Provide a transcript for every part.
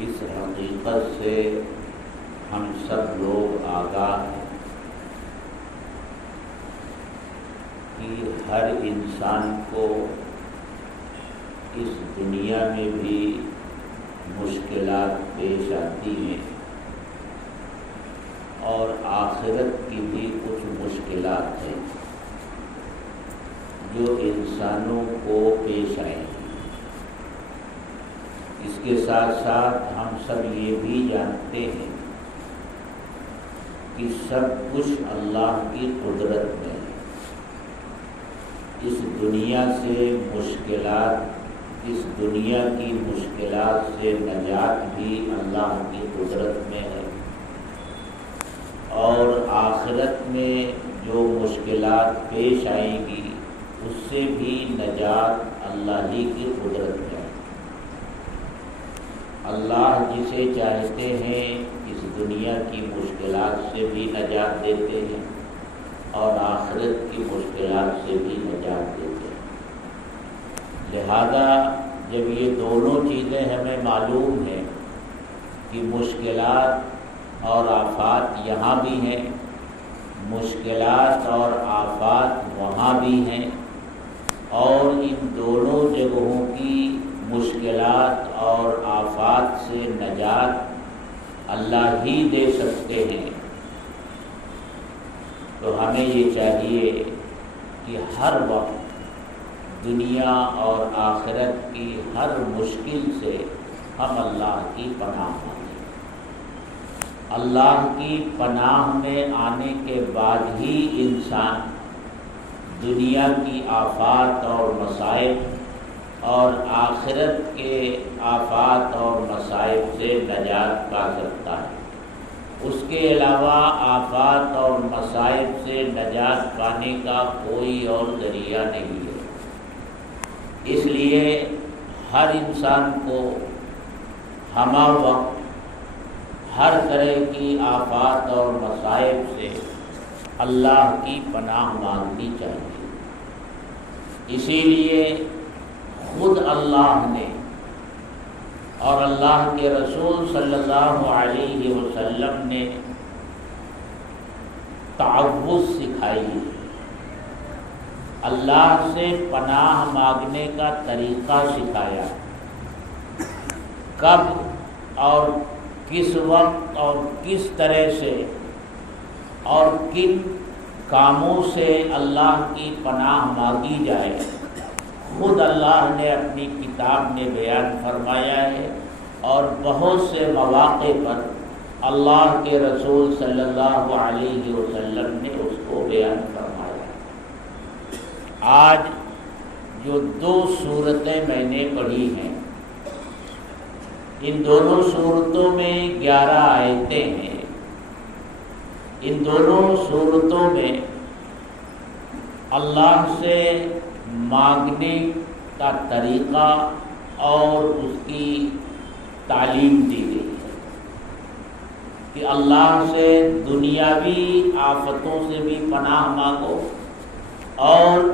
اس حقیقت سے ہم سب لوگ آگاہ ہیں کہ ہر انسان کو اس دنیا میں بھی مشکلات پیش آتی ہیں اور آخرت کی بھی کچھ مشکلات ہیں جو انسانوں کو پیش آئیں گی۔ اس کے ساتھ ساتھ ہم سب یہ بھی جانتے ہیں کہ سب کچھ اللہ کی قدرت میں ہے۔ اس دنیا سے مشکلات، اس دنیا کی مشکلات سے نجات بھی اللہ کی قدرت میں ہے، اور آخرت میں جو مشکلات پیش آئیں گی اس سے بھی نجات اللہ ہی کی قدرت میں ہے۔ اللہ جسے چاہتے ہیں اس دنیا کی مشکلات سے بھی نجات دیتے ہیں اور آخرت کی مشکلات سے بھی نجات دیتے ہیں۔ لہذا جب یہ دونوں چیزیں ہمیں معلوم ہیں کہ مشکلات اور آفات یہاں بھی ہیں، مشکلات اور آفات وہاں بھی ہیں، اور ان دونوں جگہوں کی مشکلات اور آفات سے نجات اللہ ہی دے سکتے ہیں، تو ہمیں یہ چاہیے کہ ہر وقت دنیا اور آخرت کی ہر مشکل سے ہم اللہ کی پناہ مانگیں۔ اللہ کی پناہ میں آنے کے بعد ہی انسان دنیا کی آفات اور مصائب اور آخرت کے آفات اور مصائب سے نجات پا سکتا ہے۔ اس کے علاوہ آفات اور مصائب سے نجات پانے کا کوئی اور ذریعہ نہیں ہے۔ اس لیے ہر انسان کو ہمہ وقت ہر طرح کی آفات اور مصائب سے اللہ کی پناہ مانگنی چاہیے۔ اسی لیے خود اللہ نے اور اللہ کے رسول صلی اللہ علیہ وسلم نے تعوذ سکھائی ہے، اللہ سے پناہ مانگنے کا طریقہ سکھایا، کب اور کس وقت اور کس طرح سے اور کن کاموں سے اللہ کی پناہ مانگی جائے، خود اللہ نے اپنی کتاب میں بیان فرمایا ہے، اور بہت سے مواقع پر اللہ کے رسول صلی اللہ علیہ وسلم نے اس کو بیان فرمایا۔ آج جو دو صورتیں میں نے پڑھی ہیں، ان دونوں صورتوں میں 11 آیتیں ہیں۔ ان دونوں صورتوں میں اللہ سے مانگنے کا طریقہ اور اس کی تعلیم دی گئی ہے کہ اللہ سے دنیاوی آفتوں سے بھی پناہ مانگو اور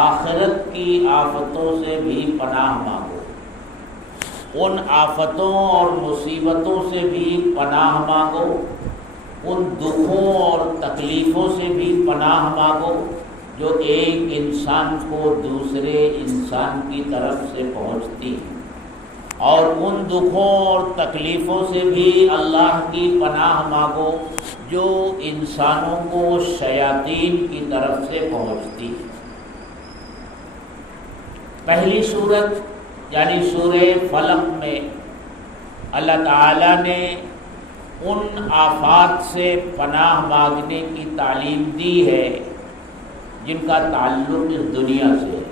آخرت کی آفتوں سے بھی پناہ مانگو، ان آفتوں اور مصیبتوں سے بھی پناہ مانگو، ان دکھوں اور تکلیفوں سے بھی پناہ مانگو جو ایک انسان کو دوسرے انسان کی طرف سے پہنچتی ہیں، اور ان دکھوں اور تکلیفوں سے بھی اللہ کی پناہ مانگو جو انسانوں کو شیاطین کی طرف سے پہنچتی ہے۔ پہلی صورت یعنی سورہ فلق میں اللہ تعالیٰ نے ان آفات سے پناہ مانگنے کی تعلیم دی ہے جن کا تعلق اس دنیا سے ہے،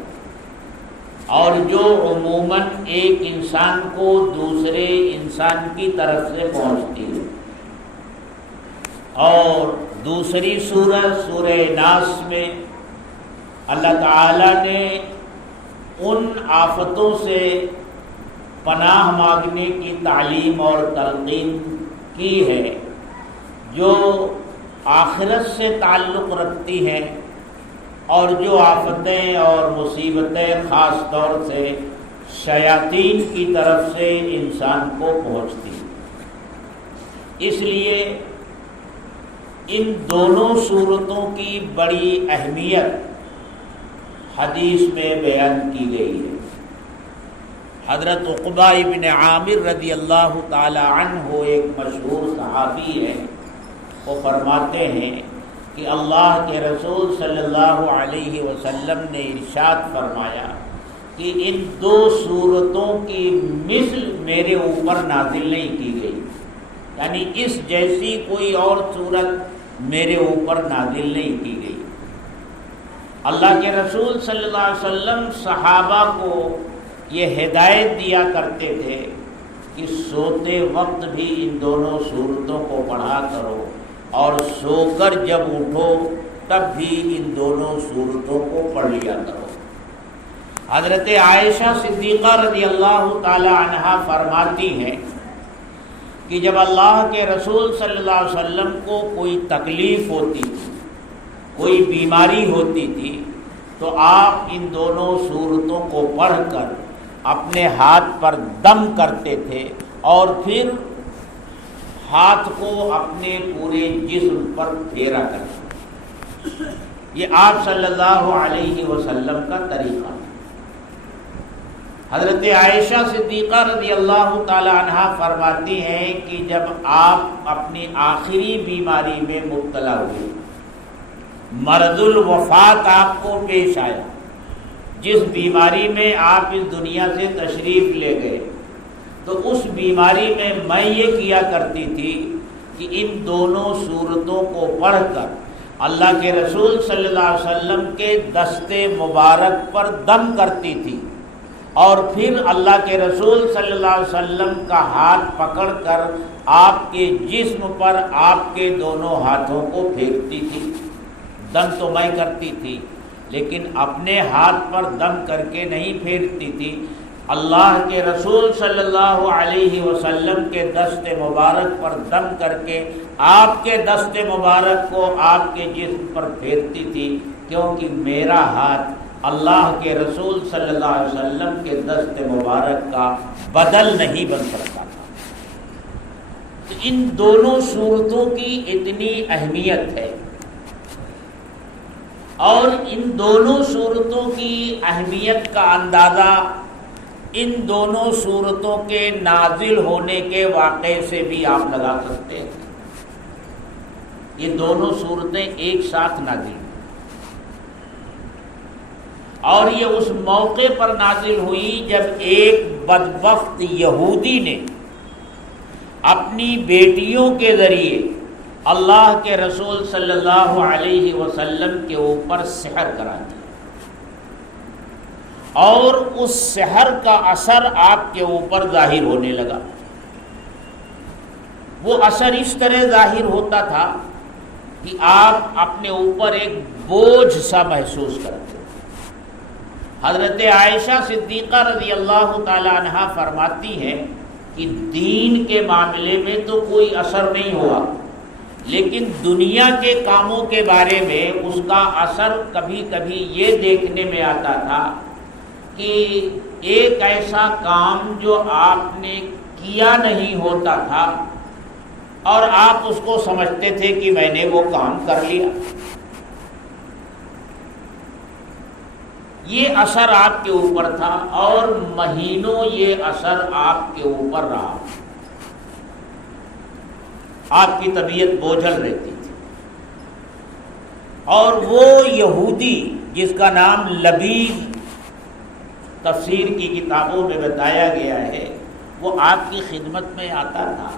اور جو عموماً ایک انسان کو دوسرے انسان کی طرف سے پہنچتی ہے۔ اور دوسری سورہ سورہ ناس میں اللہ تعالیٰ نے ان آفتوں سے پناہ مانگنے کی تعلیم اور تلقین کی ہے جو آخرت سے تعلق رکھتی ہیں، اور جو آفتیں اور مصیبتیں خاص طور سے شیاطین کی طرف سے انسان کو پہنچتی ہے۔ اس لیے ان دونوں صورتوں کی بڑی اہمیت حدیث میں بیان کی گئی ہے۔ حضرت عقبہ ابن عامر رضی اللہ تعالی عنہ ایک مشہور صحابی ہے، وہ فرماتے ہیں کہ اللہ کے رسول صلی اللہ علیہ وسلم نے ارشاد فرمایا کہ ان دو صورتوں کی مثل میرے اوپر نازل نہیں کی گئی، یعنی اس جیسی کوئی اور صورت میرے اوپر نازل نہیں کی گئی۔ اللہ کے رسول صلی اللہ علیہ وسلم صحابہ کو یہ ہدایت دیا کرتے تھے کہ سوتے وقت بھی ان دونوں صورتوں کو پڑھا کرو، اور سو کر جب اٹھو تب بھی ان دونوں صورتوں کو پڑھ لیا کرو۔ حضرت عائشہ صدیقہ رضی اللہ تعالی عنہا فرماتی ہیں کہ جب اللہ کے رسول صلی اللہ علیہ وسلم کو کوئی تکلیف ہوتی تھی، کوئی بیماری ہوتی تھی، تو آپ ان دونوں صورتوں کو پڑھ کر اپنے ہاتھ پر دم کرتے تھے اور پھر ہاتھ کو اپنے پورے جسم پر پھیرا کرتے۔ یہ آپ صلی اللہ علیہ وسلم کا طریقہ ہے۔ حضرت عائشہ صدیقہ رضی اللہ تعالی عنہا فرماتی ہیں کہ جب آپ اپنی آخری بیماری میں مبتلا ہوئے، مرض الوفات آپ کو پیش آیا، جس بیماری میں آپ اس دنیا سے تشریف لے گئے، تو اس بیماری میں یہ کیا کرتی تھی کہ ان دونوں صورتوں کو پڑھ کر اللہ کے رسول صلی اللہ علیہ وسلم کے دست مبارک پر دم کرتی تھی، اور پھر اللہ کے رسول صلی اللہ علیہ وسلم کا ہاتھ پکڑ کر آپ کے جسم پر آپ کے دونوں ہاتھوں کو پھینکتی تھی۔ دم تو میں کرتی تھی، لیکن اپنے ہاتھ پر دم کر کے نہیں پھیرتی تھی، اللہ کے رسول صلی اللہ علیہ وسلم کے دست مبارک پر دم کر کے آپ کے دست مبارک کو آپ کے جسم پر پھیرتی تھی، کیونکہ میرا ہاتھ اللہ کے رسول صلی اللہ علیہ وسلم کے دست مبارک کا بدل نہیں بن سکتا تھا۔ تو ان دونوں صورتوں کی اتنی اہمیت ہے، اور ان دونوں صورتوں کی اہمیت کا اندازہ ان دونوں صورتوں کے نازل ہونے کے واقعے سے بھی آپ لگا سکتے ہیں۔ یہ دونوں صورتیں ایک ساتھ نازل ہوئی، اور یہ اس موقع پر نازل ہوئی جب ایک بدبخت یہودی نے اپنی بیٹیوں کے ذریعے اللہ کے رسول صلی اللہ علیہ وسلم کے اوپر سحر کرا دیا، اور اس سحر کا اثر آپ کے اوپر ظاہر ہونے لگا۔ وہ اثر اس طرح ظاہر ہوتا تھا کہ آپ اپنے اوپر ایک بوجھ سا محسوس کرتے۔ حضرت عائشہ صدیقہ رضی اللہ تعالی عنہا فرماتی ہیں کہ دین کے معاملے میں تو کوئی اثر نہیں ہوا، لیکن دنیا کے کاموں کے بارے میں اس کا اثر کبھی کبھی یہ دیکھنے میں آتا تھا کہ ایک ایسا کام جو آپ نے کیا نہیں ہوتا تھا اور آپ اس کو سمجھتے تھے کہ میں نے وہ کام کر لیا، یہ اثر آپ کے اوپر تھا، اور مہینوں یہ اثر آپ کے اوپر رہا۔ آپ کی طبیعت بوجھل رہتی تھی، اور وہ یہودی جس کا نام لبید تفسیر کی کتابوں میں بتایا گیا ہے، وہ آپ کی خدمت میں آتا تھا،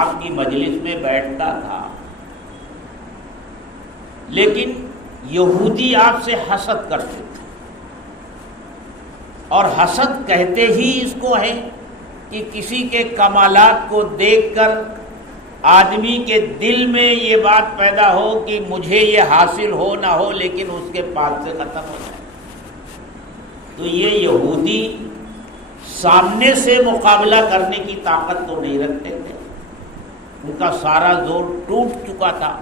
آپ کی مجلس میں بیٹھتا تھا، لیکن یہودی آپ سے حسد کرتے تھے، اور حسد کہتے ہی اس کو ہے کہ کسی کے کمالات کو دیکھ کر آدمی کے دل میں یہ بات پیدا ہو کہ مجھے یہ حاصل ہو نہ ہو، لیکن اس کے پاس سے ختم ہو جائے۔ تو یہ یہودی سامنے سے مقابلہ کرنے کی طاقت تو نہیں رکھتے تھے، ان کا سارا زور ٹوٹ چکا تھا،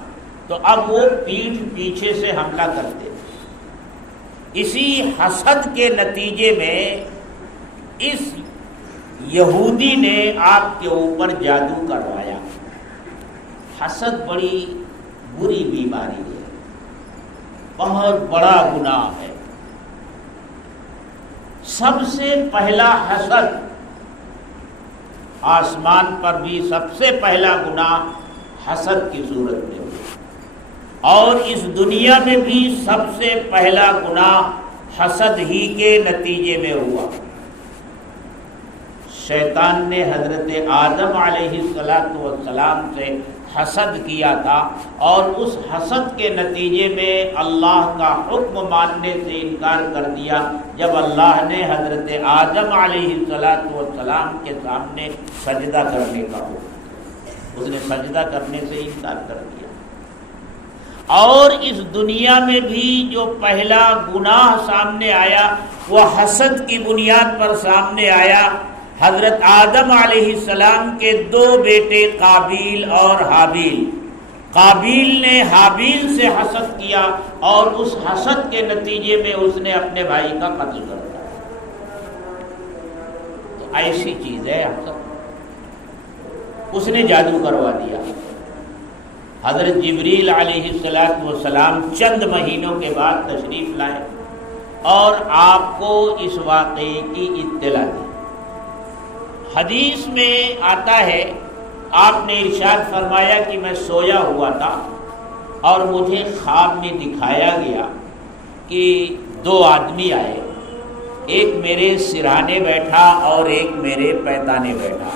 تو اب وہ پیٹھ پیچھے سے حملہ کرتے تھے۔ اسی حسد کے نتیجے میں اس یہودی نے آپ کے اوپر جادو کروایا۔ حسد بڑی بری بیماری ہے، بہت بڑا گناہ ہے۔ سب سے پہلا حسد، آسمان پر بھی سب سے پہلا گناہ حسد کی صورت میں ہوا، اور اس دنیا میں بھی سب سے پہلا گناہ حسد ہی کے نتیجے میں ہوا۔ شیطان نے حضرت آدم علیہ السلام سے حسد کیا تھا، اور اس حسد کے نتیجے میں اللہ کا حکم ماننے سے انکار کر دیا جب اللہ نے حضرت آدم علیہ السلام کے سامنے سجدہ کرنے کا حکم، اس نے سجدہ کرنے سے انکار کر دیا۔ اور اس دنیا میں بھی جو پہلا گناہ سامنے آیا وہ حسد کی بنیاد پر سامنے آیا۔ حضرت آدم علیہ السلام کے دو بیٹے قابیل اور حابیل، قابیل نے حابیل سے حسد کیا اور اس حسد کے نتیجے میں اس نے اپنے بھائی کا قتل کر دیا۔ تو ایسی چیز ہے حسد، اس نے جادو کروا دیا۔ حضرت جبریل علیہ السلام چند مہینوں کے بعد تشریف لائے اور آپ کو اس واقعے کی اطلاع دی۔ حدیث میں آتا ہے، آپ نے ارشاد فرمایا کہ میں سویا ہوا تھا اور مجھے خواب میں دکھایا گیا کہ دو آدمی آئے، ایک میرے سرہانے بیٹھا اور ایک میرے پیتانے بیٹھا۔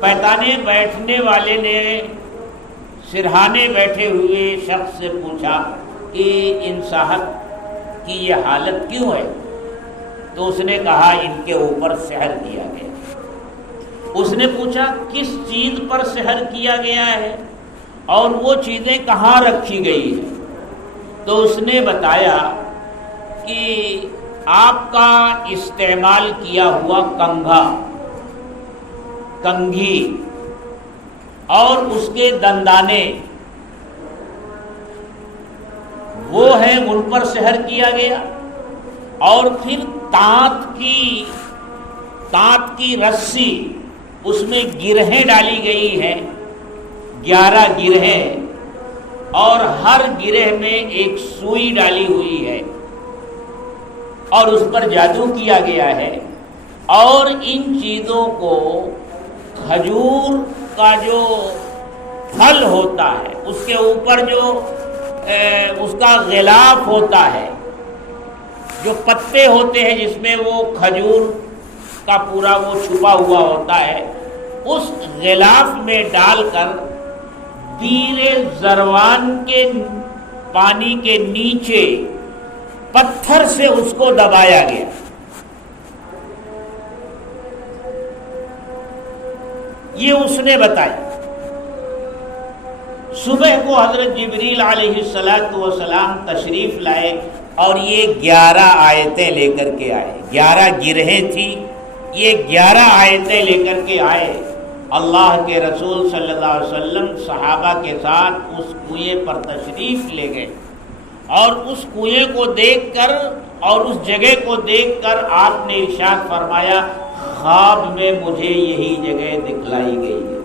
پیتانے بیٹھنے والے نے سرہانے بیٹھے ہوئے شخص سے پوچھا کہ ان صاحب کی یہ حالت کیوں ہے؟ تو اس نے کہا ان کے اوپر سحر کیا گیا۔ اس نے پوچھا کس چیز پر سحر کیا گیا ہے اور وہ چیزیں کہاں رکھی گئی ہیں؟ تو اس نے بتایا کہ آپ کا استعمال کیا ہوا کنگھا، کنگھی اور اس کے دندانے وہ ہیں، ان پر سحر کیا گیا۔ اور پھر تانت کی رسی، اس میں گرہیں ڈالی گئی ہیں، 11 گرہیں، اور ہر گرہ میں ایک سوئی ڈالی ہوئی ہے، اور اس پر جادو کیا گیا ہے۔ اور ان چیزوں کو کھجور کا جو پھل ہوتا ہے، اس کے اوپر جو اس کا غلاف ہوتا ہے، جو پتے ہوتے ہیں جس میں وہ کھجور کا پورا وہ چھپا ہوا ہوتا ہے، اس غلاف میں ڈال کر بیر زروان کے پانی کے نیچے پتھر سے اس کو دبایا گیا۔ یہ اس نے بتایا۔ صبح کو حضرت جبریل علیہ السلام تشریف لائے اور یہ 11 آیتیں لے کر کے آئے، 11 گرہیں تھی، یہ 11 آیتیں لے کر کے آئے۔ اللہ کے رسول صلی اللہ علیہ وسلم صحابہ کے ساتھ اس کنویں پر تشریف لے گئے، اور اس کنویں کو دیکھ کر اور اس جگہ کو دیکھ کر آپ نے ارشاد فرمایا، خواب میں مجھے یہی جگہ دکھلائی گئی ہے۔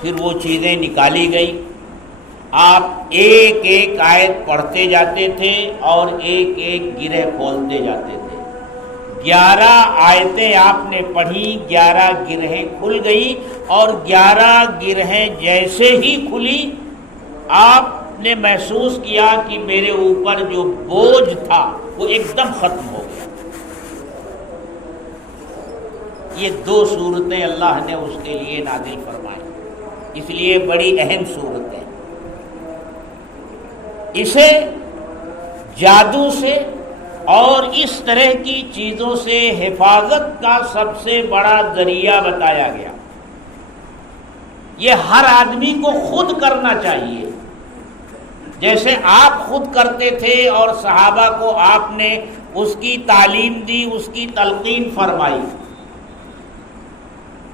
پھر وہ چیزیں نکالی گئی، آپ ایک ایک آیت پڑھتے جاتے تھے اور ایک ایک گرہ کھولتے جاتے تھے۔ 11 آیتیں آپ نے پڑھی، 11 گرہیں کھل گئی، اور 11 گرہیں جیسے ہی کھلی آپ نے محسوس کیا کہ میرے اوپر جو بوجھ تھا وہ ایک دم ختم ہو گیا۔ یہ 2 صورتیں اللہ نے اس کے لیے نازل فرمائی، اس لیے بڑی اہم صورت ہے۔ اسے جادو سے اور اس طرح کی چیزوں سے حفاظت کا سب سے بڑا ذریعہ بتایا گیا۔ یہ ہر آدمی کو خود کرنا چاہیے، جیسے آپ خود کرتے تھے اور صحابہ کو آپ نے اس کی تعلیم دی، اس کی تلقین فرمائی۔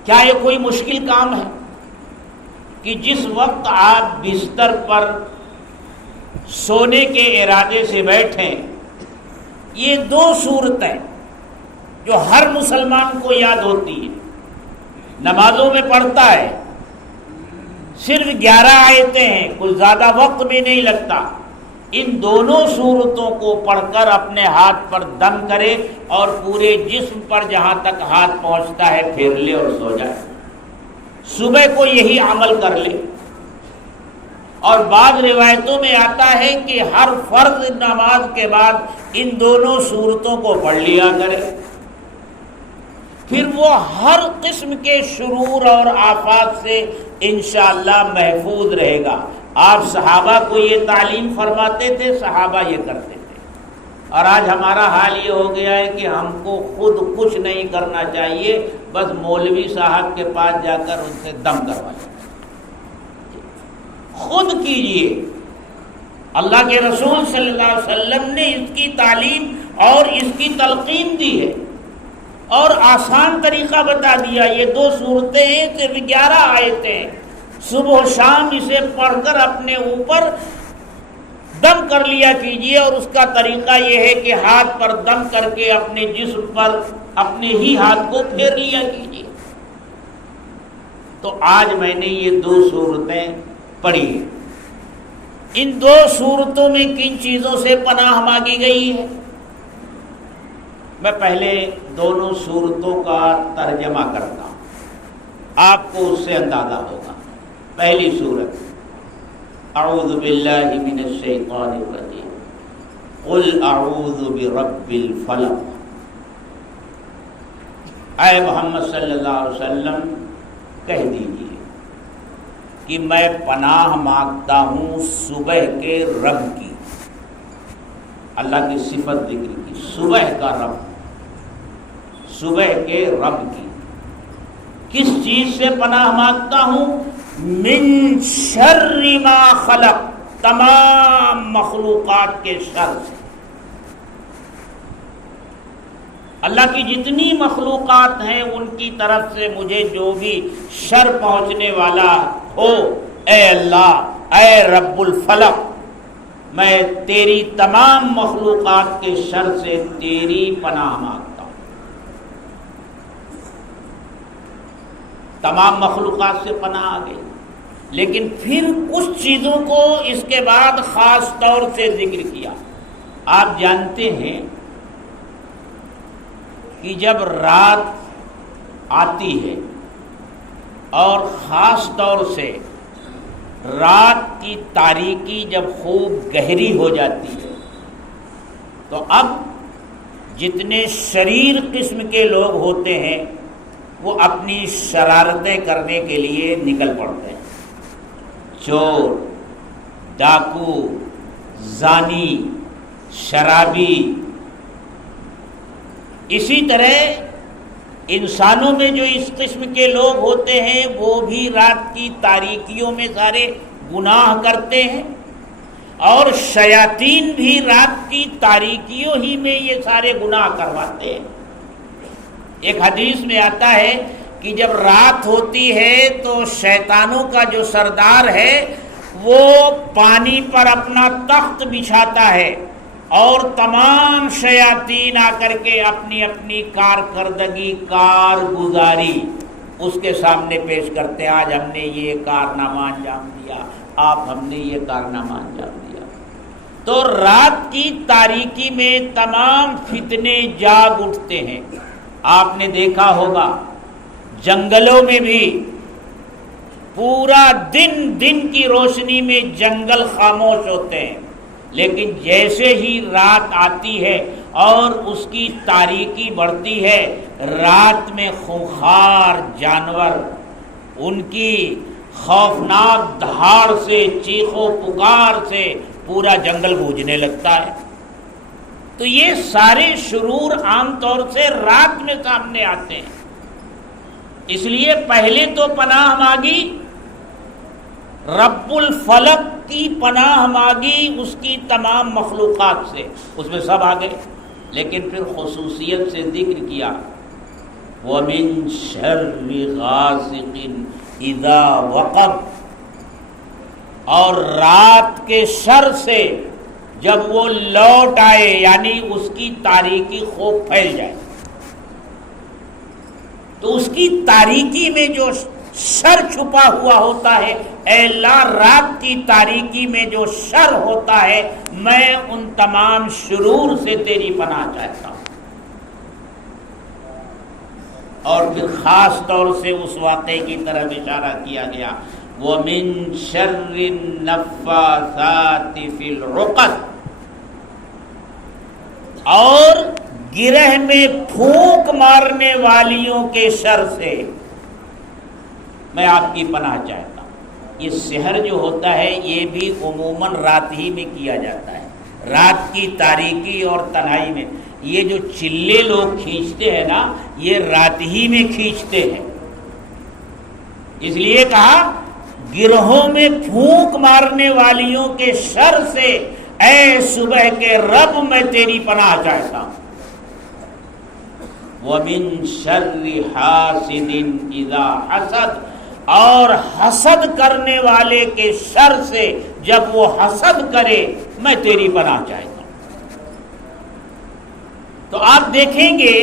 کیا یہ کوئی مشکل کام ہے کہ جس وقت آپ بستر پر سونے کے ارادے سے بیٹھیں، یہ 2 صورتیں جو ہر مسلمان کو یاد ہوتی ہے، نمازوں میں پڑھتا ہے، صرف 11 آیتیں ہیں، کچھ زیادہ وقت بھی نہیں لگتا. ان دونوں صورتوں کو پڑھ کر اپنے ہاتھ پر دم کرے اور پورے جسم پر جہاں تک ہاتھ پہنچتا ہے پھیر لے اور سو جائے. صبح کو یہی عمل کر لے. اور بعض روایتوں میں آتا ہے کہ ہر فرض نماز کے بعد ان دونوں صورتوں کو پڑھ لیا کرے، پھر وہ ہر قسم کے شرور اور آفات سے انشاءاللہ محفوظ رہے گا. آپ صحابہ کو یہ تعلیم فرماتے تھے، صحابہ یہ کرتے تھے. اور آج ہمارا حال یہ ہو گیا ہے کہ ہم کو خود کچھ نہیں کرنا چاہیے، بس مولوی صاحب کے پاس جا کر ان سے دم کروائیں. خود کیجئے. اللہ کے رسول صلی اللہ علیہ وسلم نے اس کی تعلیم اور اس کی تلقین دی ہے اور آسان طریقہ بتا دیا. یہ 2 صورتیں ہیں، صرف 11 آیتیں ہیں. صبح و شام اسے پڑھ کر اپنے اوپر دم کر لیا کیجئے. اور اس کا طریقہ یہ ہے کہ ہاتھ پر دم کر کے اپنے جسم پر اپنے ہی ہاتھ کو پھیر لیا کیجئے. تو آج میں نے یہ 2 صورتیں پڑھی ہیں. ان 2 صورتوں میں کن چیزوں سے پناہ مانگی گئی ہے؟ میں پہلے دونوں صورتوں کا ترجمہ کرتا ہوں، آپ کو اس سے اندازہ ہوگا. پہلی صورت اعوذ باللہ من الشیطان الرجیم قل اعوذ برب الفلق. اے محمد صلی اللہ علیہ وسلم کہہ دیجیے کہ میں پناہ مانگتا ہوں صبح کے رب کی. اللہ کی صفت ذکر کی، صبح کا رب، صبح کے رب کی. کس چیز سے پناہ مانگتا ہوں؟ من شر ما خلق، تمام مخلوقات کے شر سے. اللہ کی جتنی مخلوقات ہیں ان کی طرف سے مجھے جو بھی شر پہنچنے والا ہو، اے اللہ، اے رب الفلق، میں تیری تمام مخلوقات کے شر سے تیری پناہ مانگتا ہوں. تمام مخلوقات سے پناہ آ گئی. لیکن پھر کچھ چیزوں کو اس کے بعد خاص طور سے ذکر کیا. آپ جانتے ہیں کہ جب رات آتی ہے اور خاص طور سے رات کی تاریکی جب خوب گہری ہو جاتی ہے تو اب جتنے شریر قسم کے لوگ ہوتے ہیں وہ اپنی شرارتیں کرنے کے لیے نکل پڑتے ہیں. چور، ڈاکو، زانی، شرابی. اسی طرح انسانوں میں جو اس قسم کے لوگ ہوتے ہیں وہ بھی رات کی تاریکیوں میں سارے گناہ کرتے ہیں، اور شیاطین بھی رات کی تاریکیوں ہی میں یہ سارے گناہ کرواتے ہیں. ایک حدیث میں آتا ہے کہ جب رات ہوتی ہے تو شیطانوں کا جو سردار ہے وہ پانی پر اپنا تخت بچھاتا ہے اور تمام شیاطین آ کر کے اپنی اپنی کارکردگی، کارگزاری اس کے سامنے پیش کرتے ہیں. آج ہم نے یہ کارنامہ انجام دیا، آپ ہم نے یہ کارنامہ انجام دیا. تو رات کی تاریکی میں تمام فتنے جاگ اٹھتے ہیں. آپ نے دیکھا ہوگا جنگلوں میں بھی پورا دن کی روشنی میں جنگل خاموش ہوتے ہیں، لیکن جیسے ہی رات آتی ہے اور اس کی تاریکی بڑھتی ہے، رات میں خونخوار جانور ان کی خوفناک دہاڑ سے، چیخ و پکار سے پورا جنگل گونجنے لگتا ہے. تو یہ سارے شرور عام طور سے رات میں سامنے آتے ہیں. اس لیے پہلے تو پناہ مانگی، رب الفلق کی پناہ مانگی اس کی تمام مخلوقات سے، اس میں سب آ گئے. لیکن پھر خصوصیت سے ذکر کیا وَمِن شَرِّ غَاسِقٍ اِذَا وَقَبَ، اور رات کے شر سے جب وہ لوٹ آئے، یعنی اس کی تاریکی خوب پھیل جائے. تو اس کی تاریکی میں جو شر چھپا ہوا ہوتا ہے، اے اللہ رات کی تاریکی میں جو شر ہوتا ہے، میں ان تمام شرور سے تیری پناہ چاہتا ہوں۔ اور پھر خاص طور سے اس واقعے کی طرف اشارہ کیا گیا، وَمِن شَرِّ النَّفَّاثَاتِ فِي الْعُقَدِ، اور گرہ میں پھونک مارنے والیوں کے شر سے میں آپ کی پناہ چاہتا ہوں۔ یہ سحر جو ہوتا ہے یہ بھی عموماً رات ہی میں کیا جاتا ہے، رات کی تاریکی اور تنہائی میں۔ یہ جو چلے لوگ کھینچتے ہیں نا، یہ رات ہی میں کھینچتے ہیں، اس لیے کہا گروہوں میں پھونک مارنے والیوں کے شر سے اے صبح کے رب میں تیری پناہ چاہتا ہوں۔ وَمِن شَرِّ حَاسِدٍ إِذَا حَسَدَ، اور حسد کرنے والے کے شر سے جب وہ حسد کرے میں تیری پناہ چاہتا ہوں۔ تو آپ دیکھیں گے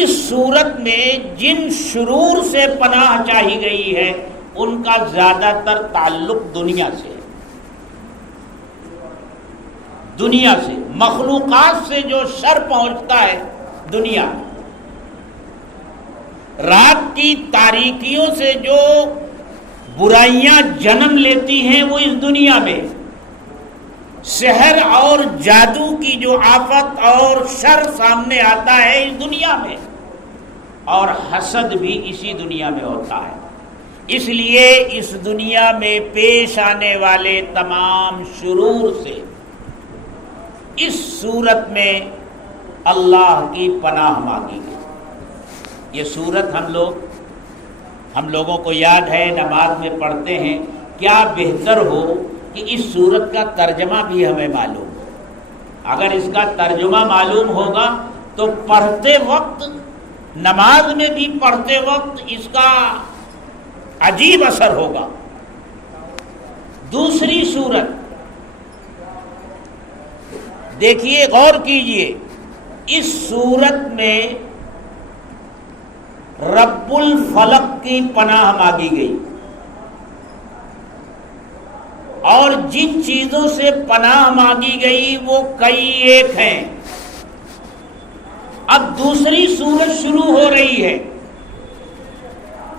اس صورت میں جن شرور سے پناہ چاہی گئی ہے ان کا زیادہ تر تعلق دنیا سے ہے، دنیا سے، مخلوقات سے جو شر پہنچتا ہے دنیا، رات کی تاریکیوں سے جو برائیاں جنم لیتی ہیں وہ اس دنیا میں، سحر اور جادو کی جو آفت اور شر سامنے آتا ہے اس دنیا میں، اور حسد بھی اسی دنیا میں ہوتا ہے۔ اس لیے اس دنیا میں پیش آنے والے تمام شرور سے اس صورت میں اللہ کی پناہ مانگی گئی۔ یہ صورت ہم لوگوں کو یاد ہے، نماز میں پڑھتے ہیں، کیا بہتر ہو کہ اس صورت کا ترجمہ بھی ہمیں معلوم ہو۔ اگر اس کا ترجمہ معلوم ہوگا تو پڑھتے وقت، نماز میں بھی پڑھتے وقت اس کا عجیب اثر ہوگا۔ دوسری صورت دیکھیے، غور کیجئے، اس صورت میں رب الفلق کی پناہ مانگی گئی، اور جن چیزوں سے پناہ مانگی گئی وہ کئی ایک ہیں۔ اب دوسری صورت شروع ہو رہی ہے،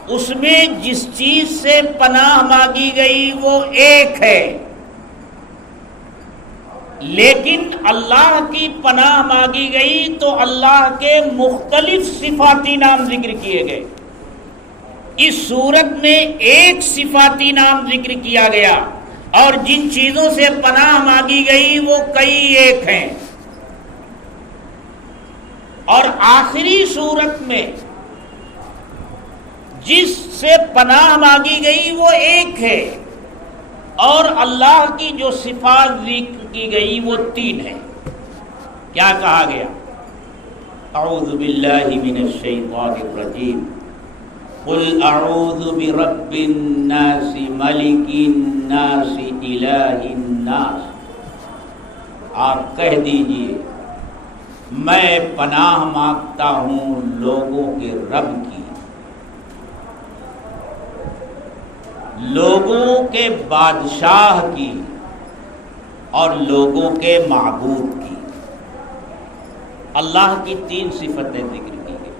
اس میں جس چیز سے پناہ مانگی گئی وہ ایک ہے، لیکن اللہ کی پناہ مانگی گئی تو اللہ کے مختلف صفاتی نام ذکر کیے گئے۔ اس صورت میں ایک صفاتی نام ذکر کیا گیا، اور جن چیزوں سے پناہ مانگی گئی وہ کئی ایک ہیں، اور آخری صورت میں جس سے پناہ مانگی گئی وہ ایک ہے، اور اللہ کی جو صفات ذکر کی گئی وہ تین ہے۔ کیا کہا گیا؟ اعوذ باللہ من الشیطان الرجیم، قل اعوذ برب الناس ملک الناس الہ الناس۔ آپ کہہ دیجئے میں پناہ مانگتا ہوں لوگوں کے رب کی، لوگوں کے بادشاہ کی، اور لوگوں کے معبود کی۔ اللہ کی تین صفتیں ذکر کی گئی،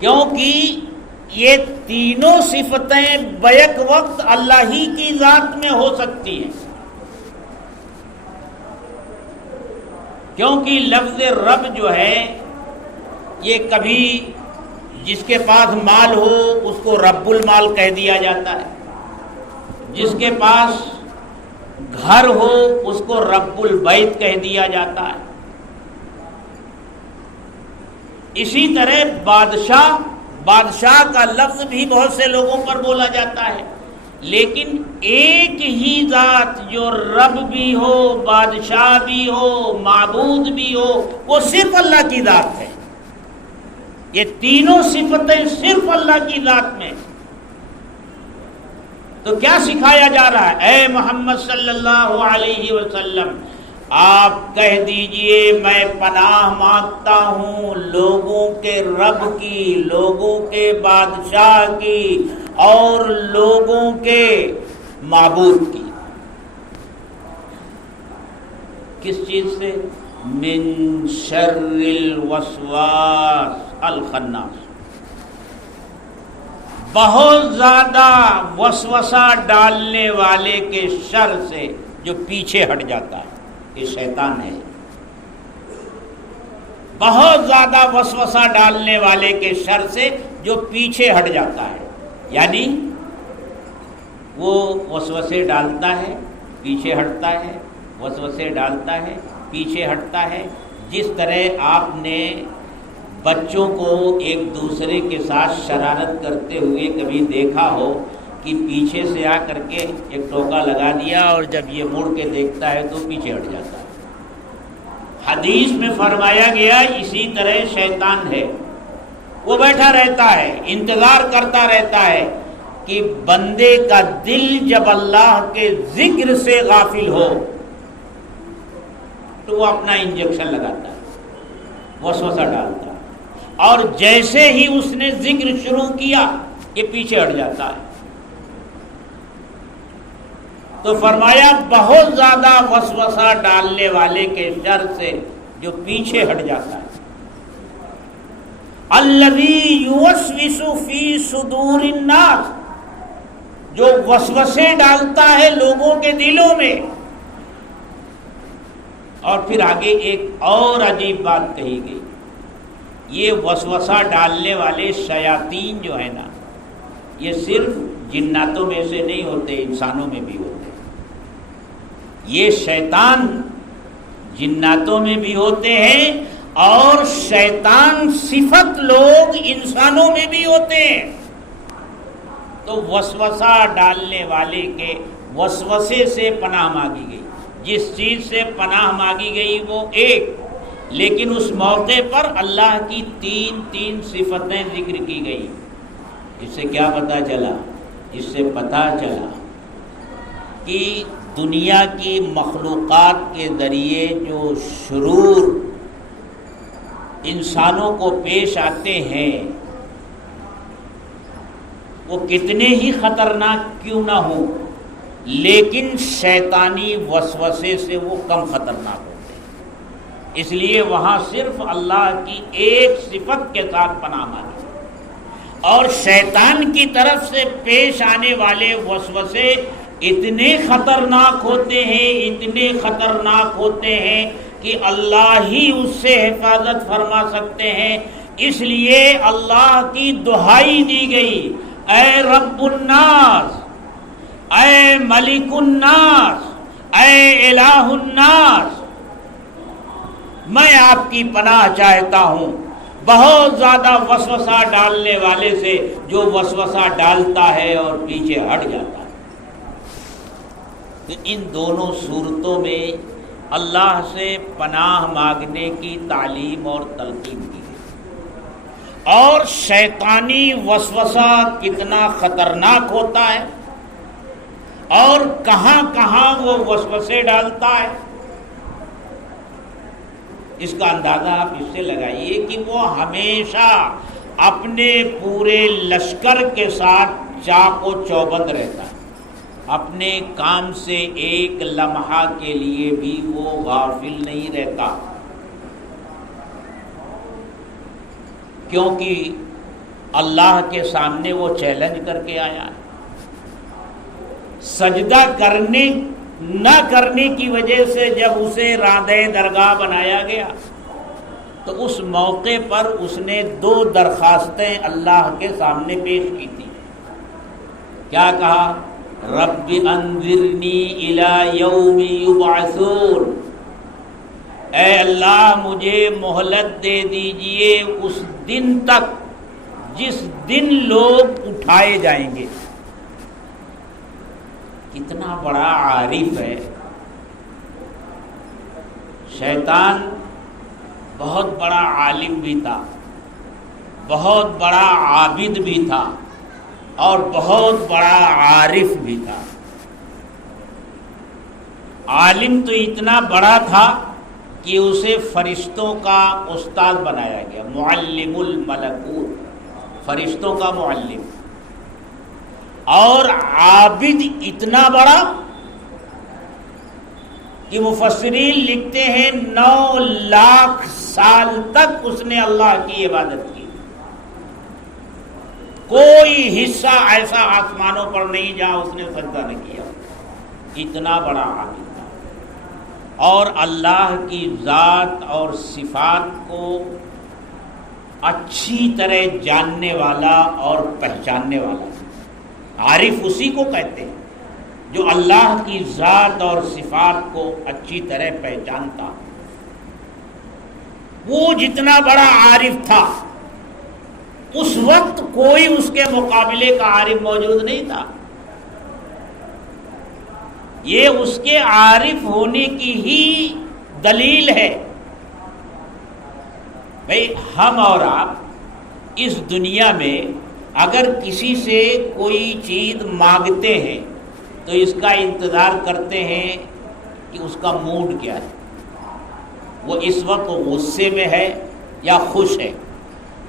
کیونکہ یہ تینوں صفتیں بیک وقت اللہ ہی کی ذات میں ہو سکتی ہیں، کیونکہ لفظ رب جو ہے یہ کبھی جس کے پاس مال ہو اس کو رب المال کہہ دیا جاتا ہے، جس کے پاس گھر ہو اس کو رب البیت کہہ دیا جاتا ہے۔ اسی طرح بادشاہ کا لفظ بھی بہت سے لوگوں پر بولا جاتا ہے، لیکن ایک ہی ذات جو رب بھی ہو، بادشاہ بھی ہو، معبود بھی ہو، وہ صرف اللہ کی ذات ہے۔ یہ تینوں صفتیں صرف اللہ کی ذات میں۔ تو کیا سکھایا جا رہا ہے؟ اے محمد صلی اللہ علیہ وسلم، آپ کہہ دیجئے میں پناہ مانگتا ہوں لوگوں کے رب کی، لوگوں کے بادشاہ کی اور لوگوں کے معبود کی۔ کس چیز سے؟ من شر الوسواس الخناس، بہت زیادہ وسوسہ ڈالنے والے کے شر سے جو پیچھے ہٹ جاتا ہے، یہ شیطان ہے۔ بہت زیادہ وسوسہ ڈالنے والے کے شر سے جو پیچھے ہٹ جاتا ہے، یعنی وہ وسوسے ڈالتا ہے پیچھے ہٹتا ہے، وسوسے ڈالتا ہے پیچھے ہٹتا ہے۔ جس طرح آپ نے بچوں کو ایک دوسرے کے ساتھ شرارت کرتے ہوئے کبھی دیکھا ہو کہ پیچھے سے آ کر کے ایک ٹوکا لگا دیا اور جب یہ مڑ کے دیکھتا ہے تو پیچھے ہٹ جاتا ہے۔ حدیث میں فرمایا گیا اسی طرح شیطان ہے، وہ بیٹھا رہتا ہے، انتظار کرتا رہتا ہے کہ بندے کا دل جب اللہ کے ذکر سے غافل ہو تو وہ اپنا انجیکشن لگاتا ہے، وسوسہ ڈالتا ہے، اور جیسے ہی اس نے ذکر شروع کیا یہ پیچھے ہٹ جاتا ہے۔ تو فرمایا بہت زیادہ وسوسہ ڈالنے والے کے شر سے جو پیچھے ہٹ جاتا ہے۔ الذی یوسوس فی صدور الناس، جو وسوسے ڈالتا ہے لوگوں کے دلوں میں۔ اور پھر آگے ایک اور عجیب بات کہی گئی، یہ وسوسہ ڈالنے والے شیاطین جو ہے نا، یہ صرف جناتوں میں سے نہیں ہوتے، انسانوں میں بھی ہوتے۔ یہ شیطان جناتوں میں بھی ہوتے ہیں اور شیطان صفت لوگ انسانوں میں بھی ہوتے ہیں۔ تو وسوسہ ڈالنے والے کے وسوسے سے پناہ مانگی گئی، جس چیز سے پناہ مانگی گئی وہ ایک، لیکن اس موقع پر اللہ کی تین صفتیں ذکر کی گئی۔ اس سے کیا پتہ چلا؟ اس سے پتہ چلا کہ دنیا کی مخلوقات کے ذریعے جو شرور انسانوں کو پیش آتے ہیں وہ کتنے ہی خطرناک کیوں نہ ہوں، لیکن شیطانی وسوسے سے وہ کم خطرناک ہوتے ہیں۔ اس لیے وہاں صرف اللہ کی ایک صفت کے ساتھ پناہ مانگی، اور شیطان کی طرف سے پیش آنے والے وسوسے اتنے خطرناک ہوتے ہیں، اتنے خطرناک ہوتے ہیں کہ اللہ ہی اس سے حفاظت فرما سکتے ہیں۔ اس لیے اللہ کی دہائی دی گئی، اے رب الناس، اے ملک الناس، اے الہ الناس، میں آپ کی پناہ چاہتا ہوں بہت زیادہ وسوسہ ڈالنے والے سے جو وسوسہ ڈالتا ہے اور پیچھے ہٹ جاتا ہے۔ تو ان دونوں صورتوں میں اللہ سے پناہ مانگنے کی تعلیم اور تلقین کی گئی، اور شیطانی وسوسہ کتنا خطرناک ہوتا ہے اور کہاں کہاں وہ وسوسے ڈالتا ہے، اس کا اندازہ آپ اس سے لگائیے کہ وہ ہمیشہ اپنے پورے لشکر کے ساتھ چاق و چوبند رہتا ہے، اپنے کام سے ایک لمحہ کے لیے بھی وہ غافل نہیں رہتا، کیونکہ اللہ کے سامنے وہ چیلنج کر کے آیا ہے۔ سجدہ کرنے نہ کرنے کی وجہ سے جب اسے راندہ درگاہ بنایا گیا تو اس موقع پر اس نے 2 درخواستیں اللہ کے سامنے پیش کی تھی۔ کیا کہا؟ رب انذرنی الی یوم یبعثون، اے اللہ مجھے مہلت دے دیجئے اس دن تک جس دن لوگ اٹھائے جائیں گے۔ کتنا بڑا عارف ہے شیطان، بہت بڑا عالم بھی تھا، بہت بڑا عابد بھی تھا، اور بہت بڑا عارف بھی تھا۔ عالم تو اتنا بڑا تھا کہ اسے فرشتوں کا استاد بنایا گیا، معلم الملکوت، فرشتوں کا معلم. اور عابد اتنا بڑا کہ مفسرین لکھتے ہیں 9 لاکھ سال تک اس نے اللہ کی عبادت کی. کوئی حصہ ایسا آسمانوں پر نہیں جہاں اس نے سجدہ نہ کیا. اتنا بڑا عابد تھا اور اللہ کی ذات اور صفات کو اچھی طرح جاننے والا اور پہچاننے والا. عارف اسی کو کہتے ہیں جو اللہ کی ذات اور صفات کو اچھی طرح پہچانتا. وہ جتنا بڑا عارف تھا اس وقت کوئی اس کے مقابلے کا عارف موجود نہیں تھا. یہ اس کے عارف ہونے کی ہی دلیل ہے. بھئی ہم اور آپ اس دنیا میں اگر کسی سے کوئی چیز مانگتے ہیں تو اس کا انتظار کرتے ہیں کہ اس کا موڈ کیا ہے، وہ اس وقت غصے میں ہے یا خوش ہے.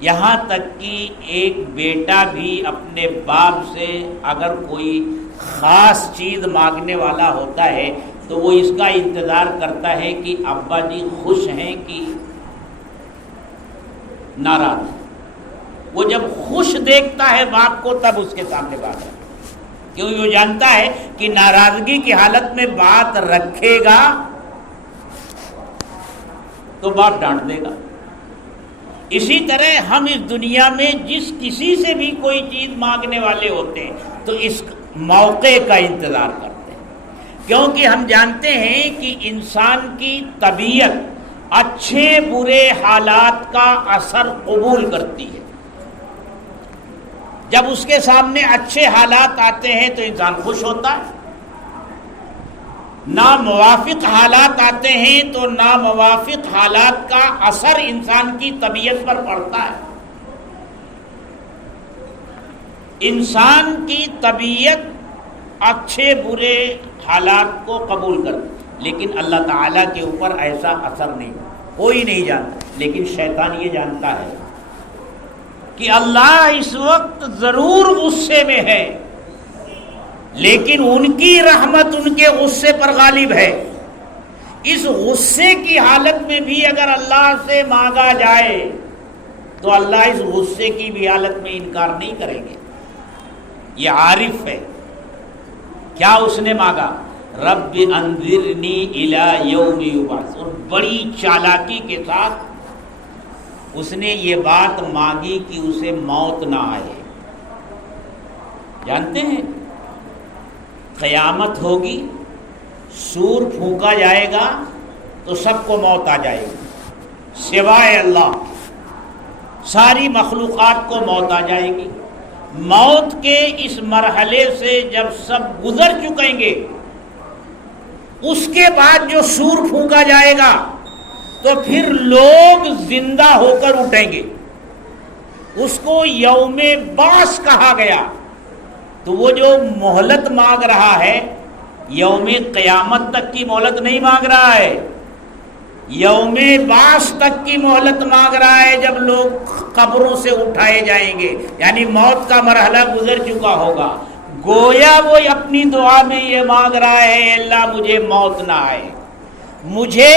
یہاں تک کہ ایک بیٹا بھی اپنے باپ سے اگر کوئی خاص چیز مانگنے والا ہوتا ہے تو وہ اس کا انتظار کرتا ہے کہ ابا جی خوش ہیں کہ ناراض. وہ جب خوش دیکھتا ہے باپ کو تب اس کے سامنے بات ہے، کیونکہ وہ جانتا ہے کہ ناراضگی کی حالت میں بات رکھے گا تو باپ ڈانٹ دے گا. اسی طرح ہم اس دنیا میں جس کسی سے بھی کوئی چیز مانگنے والے ہوتے ہیں تو اس موقع کا انتظار کرتے ہیں، کیونکہ ہم جانتے ہیں کہ انسان کی طبیعت اچھے برے حالات کا اثر قبول کرتی ہے. جب اس کے سامنے اچھے حالات آتے ہیں تو انسان خوش ہوتا ہے، ناموافق حالات آتے ہیں تو ناموافق حالات کا اثر انسان کی طبیعت پر پڑتا ہے. انسان کی طبیعت اچھے برے حالات کو قبول کرتی، لیکن اللہ تعالیٰ کے اوپر ایسا اثر نہیں، کوئی نہیں جانتا. لیکن شیطان یہ جانتا ہے کہ اللہ اس وقت ضرور غصے میں ہے، لیکن ان کی رحمت ان کے غصے پر غالب ہے. اس غصے کی حالت میں بھی اگر اللہ سے مانگا جائے تو اللہ اس غصے کی بھی حالت میں انکار نہیں کریں گے. یہ عارف ہے. کیا اس نے مانگا؟ رب انذرنی الی یوم یبعثون. بڑی چالاکی کے ساتھ اس نے یہ بات مانگی کہ اسے موت نہ آئے. جانتے ہیں قیامت ہوگی، سور پھونکا جائے گا تو سب کو موت آ جائے گی سوائے اللہ. ساری مخلوقات کو موت آ جائے گی. موت کے اس مرحلے سے جب سب گزر چکیں گے اس کے بعد جو سور پھونکا جائے گا تو پھر لوگ زندہ ہو کر اٹھیں گے. اس کو یوم بعث کہا گیا. تو وہ جو مہلت مانگ رہا ہے یوم قیامت تک کی مہلت نہیں مانگ رہا ہے، یوم بعث تک کی مہلت مانگ رہا ہے. جب لوگ قبروں سے اٹھائے جائیں گے یعنی موت کا مرحلہ گزر چکا ہوگا، گویا وہ اپنی دعا میں یہ مانگ رہا ہے اللہ مجھے موت نہ آئے، مجھے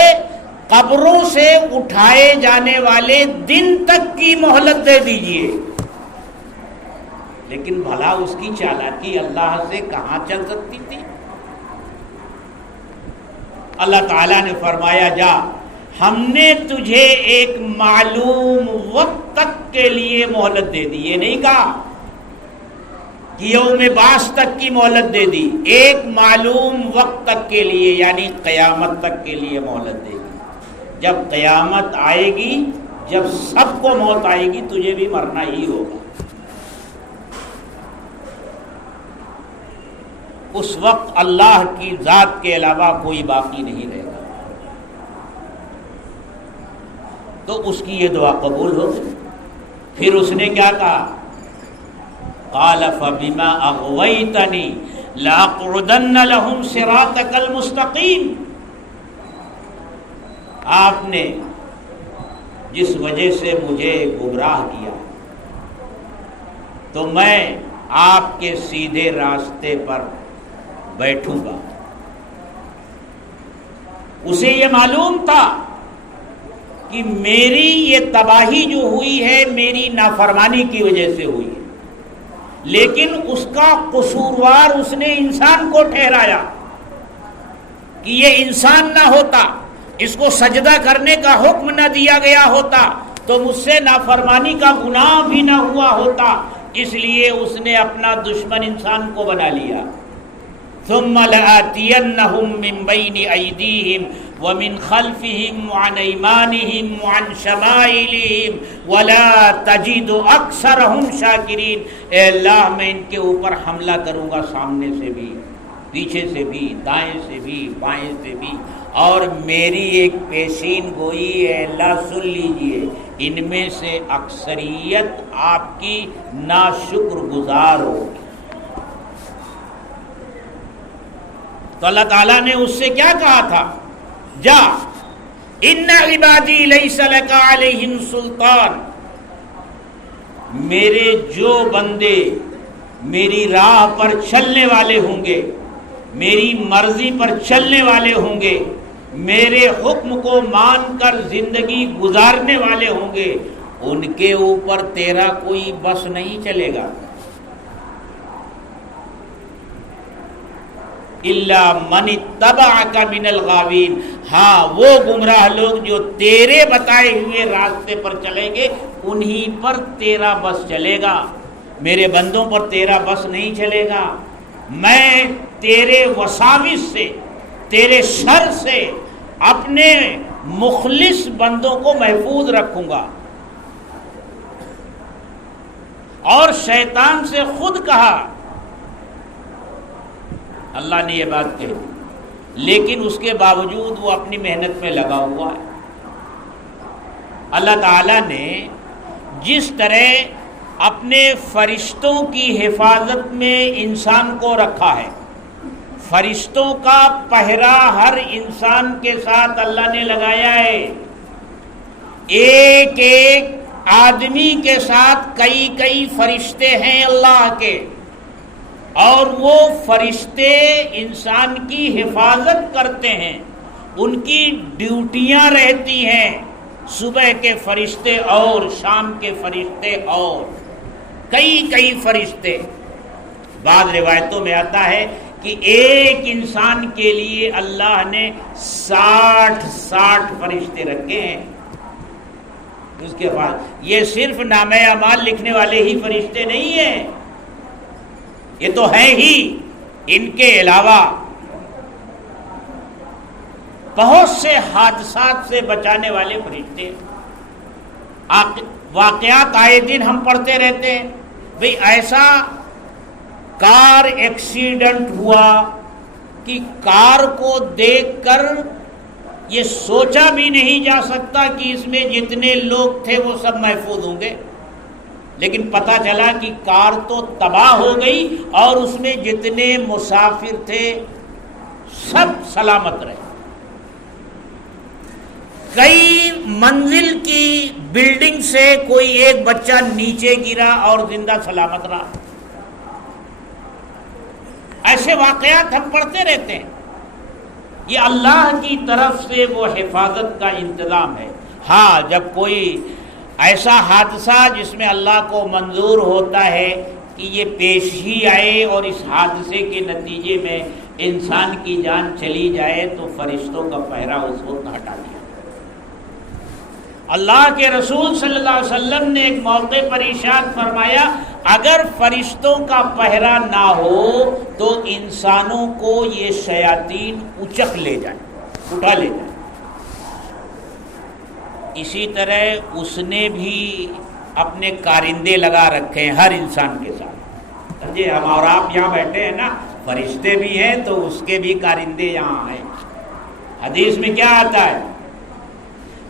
قبروں سے اٹھائے جانے والے دن تک کی مہلت دے دیجئے. لیکن بھلا اس کی چالاکی اللہ سے کہاں چل سکتی تھی؟ اللہ تعالیٰ نے فرمایا جا، ہم نے تجھے ایک معلوم وقت تک کے لیے مہلت دے دی. یہ نہیں کہا کہ یوم بعث تک کی مہلت دے دی، ایک معلوم وقت تک کے لیے یعنی قیامت تک کے لیے مہلت دے دی. جب قیامت آئے گی، جب سب کو موت آئے گی، تجھے بھی مرنا ہی ہوگا. اس وقت اللہ کی ذات کے علاوہ کوئی باقی نہیں رہے گا. تو اس کی یہ دعا قبول ہو گئی. پھر اس نے کیا کہا؟ قال فبما اغویتنی لَأَقْعُدَنَّ لَهُمْ صِرَاطَكَ الْمُسْتَقِيمَ. آپ نے جس وجہ سے مجھے گمراہ کیا تو میں آپ کے سیدھے راستے پر بیٹھوں گا. اسے یہ معلوم تھا کہ میری یہ تباہی جو ہوئی ہے میری نافرمانی کی وجہ سے ہوئی ہے، لیکن اس کا قصوروار اس نے انسان کو ٹھہرایا کہ یہ انسان نہ ہوتا، اس کو سجدہ کرنے کا حکم نہ دیا گیا ہوتا تو مجھ سے نافرمانی کا گناہ بھی نہ ہوا ہوتا، اس لیے اس نے اپنا دشمن انسان کو بنا لیا. ثم لآتینہم من بین ایدیہم ومن خلفہم وعن ایمانہم وعن شمائلہم ولا تجد اکثرہم شاکرین. اے اللہ میں ان کے اوپر حملہ کروں گا، سامنے سے بھی، پیچھے سے بھی، دائیں سے بھی، بائیں سے بھی، اور میری ایک پیشین گوئی ہے اللہ سن لیجئے، ان میں سے اکثریت آپ کی ناشکر گزار ہوگی. تو اللہ تعالیٰ نے اس سے کیا کہا تھا؟ جا ان عبادی لیس لک علیہم سلطان. میرے جو بندے میری راہ پر چلنے والے ہوں گے، میری مرضی پر چلنے والے ہوں گے، میرے حکم کو مان کر زندگی گزارنے والے ہوں گے، ان کے اوپر تیرا کوئی بس نہیں چلے گا. الا من اتبعک من الغاوین. ہاں وہ گمراہ لوگ جو تیرے بتائے ہوئے راستے پر چلیں گے انہی پر تیرا بس چلے گا، میرے بندوں پر تیرا بس نہیں چلے گا. میں تیرے وساوس سے، تیرے شر سے اپنے مخلص بندوں کو محفوظ رکھوں گا. اور شیطان سے خود کہا، اللہ نے یہ بات کہی، لیکن اس کے باوجود وہ اپنی محنت میں لگا ہوا ہے. اللہ تعالیٰ نے جس طرح اپنے فرشتوں کی حفاظت میں انسان کو رکھا ہے، فرشتوں کا پہرا ہر انسان کے ساتھ اللہ نے لگایا ہے. ایک ایک آدمی کے ساتھ کئی کئی فرشتے ہیں اللہ کے، اور وہ فرشتے انسان کی حفاظت کرتے ہیں. ان کی ڈیوٹیاں رہتی ہیں، صبح کے فرشتے اور شام کے فرشتے اور کئی کئی فرشتے. بعض روایتوں میں آتا ہے کہ ایک انسان کے لیے اللہ نے 60 فرشتے رکھے ہیں. اس کے بعد یہ صرف نامہ اعمال لکھنے والے ہی فرشتے نہیں ہیں، یہ تو ہیں ہی، ان کے علاوہ بہت سے حادثات سے بچانے والے فرشتے. واقعات آئے دن ہم پڑھتے رہتے ہیں، بھئی ایسا کار ایکسیڈنٹ ہوا کہ کار کو دیکھ کر یہ سوچا بھی نہیں جا سکتا کہ اس میں جتنے لوگ تھے وہ سب محفوظ ہوں گے، لیکن پتہ چلا کہ کار تو تباہ ہو گئی اور اس میں جتنے مسافر تھے سب سلامت رہے. کئی منزل کی بلڈنگ سے کوئی ایک بچہ نیچے گرا اور زندہ سلامت رہا. ایسے واقعات ہم پڑھتے رہتے ہیں. یہ اللہ کی طرف سے وہ حفاظت کا انتظام ہے. ہاں جب کوئی ایسا حادثہ جس میں اللہ کو منظور ہوتا ہے کہ یہ پیش ہی آئے اور اس حادثے کے نتیجے میں انسان کی جان چلی جائے تو فرشتوں کا پہرا اس وقت ہٹا دیا. اللہ کے رسول صلی اللہ علیہ وسلم نے ایک موقع پر ارشاد فرمایا، اگر فرشتوں کا پہرا نہ ہو تو انسانوں کو یہ شیاطین اچک لے جائیں، اٹھا لے جائیں. اسی طرح اس نے بھی اپنے کارندے لگا رکھے ہیں ہر انسان کے ساتھ. جی ہم اور آپ یہاں بیٹھے ہیں نا، فرشتے بھی ہیں تو اس کے بھی کارندے یہاں ہیں. حدیث میں کیا آتا ہے،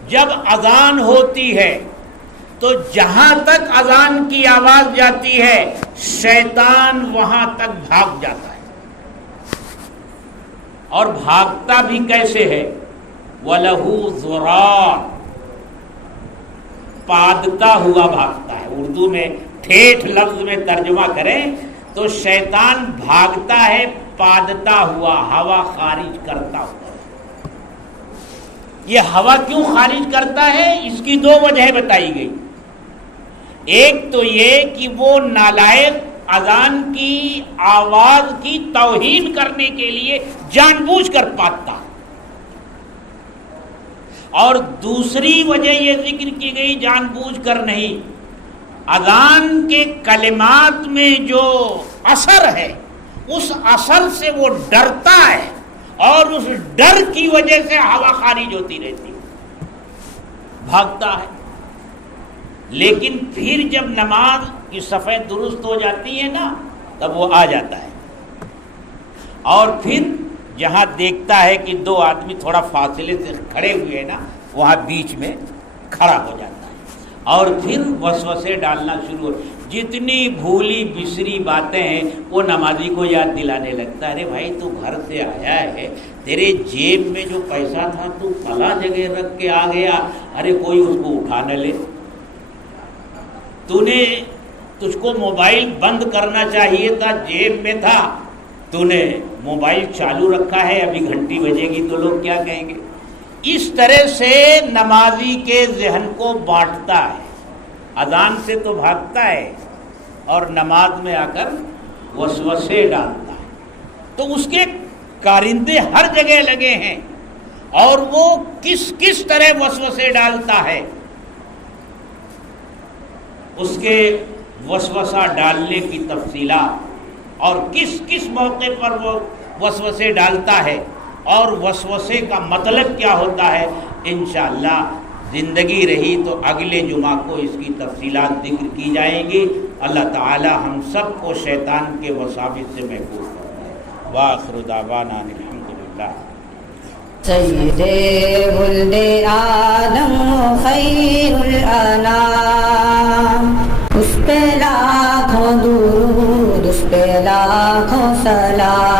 جب اذان ہوتی ہے تو جہاں تک اذان کی آواز جاتی ہے شیطان وہاں تک بھاگ جاتا ہے. اور بھاگتا بھی کیسے ہے؟ وَلَهُ ذُرَاعٌ، پادتا ہوا بھاگتا ہے. اردو میں ٹھیٹھ لفظ میں ترجمہ کریں تو شیطان بھاگتا ہے پادتا ہوا، ہوا خارج کرتا ہوا. یہ ہوا کیوں خارج کرتا ہے؟ اس کی دو وجہ بتائی گئی. ایک تو یہ کہ وہ نالائق اذان کی آواز کی توہین کرنے کے لیے جان بوجھ کر پادتا ہے، اور دوسری وجہ یہ ذکر کی گئی جان بوجھ کر نہیں، اذان کے کلمات میں جو اثر ہے اس اثر سے وہ ڈرتا ہے، اور اس ڈر کی وجہ سے ہوا خارج ہوتی رہتی ہے، بھاگتا ہے. لیکن پھر جب نماز کی صفیں درست ہو جاتی ہے نا تب وہ آ جاتا ہے، اور پھر جہاں دیکھتا ہے کہ دو آدمی تھوڑا فاصلے سے کھڑے ہوئے ہیں نا وہاں بیچ میں کھڑا ہو جاتا ہے، اور پھر وسوسے ڈالنا شروع ہو. جتنی بھولی بسری باتیں ہیں وہ نمازی کو یاد دلانے لگتا ہے. ارے بھائی تو گھر سے آیا ہے، تیرے جیب میں جو پیسہ تھا تو فلاں جگہ رکھ کے آ گیا، ارے کوئی اس کو اٹھا نہ لے. تجھ کو موبائل بند کرنا چاہیے تھا، جیب میں تھا، تو نے موبائل چالو رکھا ہے، ابھی گھنٹی بجے گی تو لوگ کیا کہیں گے. اس طرح سے نمازی کے ذہن کو بانٹتا ہے، اذان سے تو بھاگتا ہے اور نماز میں آ کر وسوسے ڈالتا ہے. تو اس کے کارندے ہر جگہ لگے ہیں، اور وہ کس طرح وسوسے ڈالتا ہے. اس کے وسوسہ ڈالنے کی تفصیلات اور کس موقع پر وہ وسوسے ڈالتا ہے اور وسوسے کا مطلب کیا ہوتا ہے، انشاءاللہ زندگی رہی تو اگلے جمعہ کو اس کی تفصیلات ذکر کی جائیں گی. اللہ تعالی ہم سب کو شیطان کے وساوس سے محفوظ فرمائے. وآخر دعوانا الحمدللہ. سید ولد آدم خیر الانام، اس پہ لاکھوں درود، اس پہ لاکھوں سلام.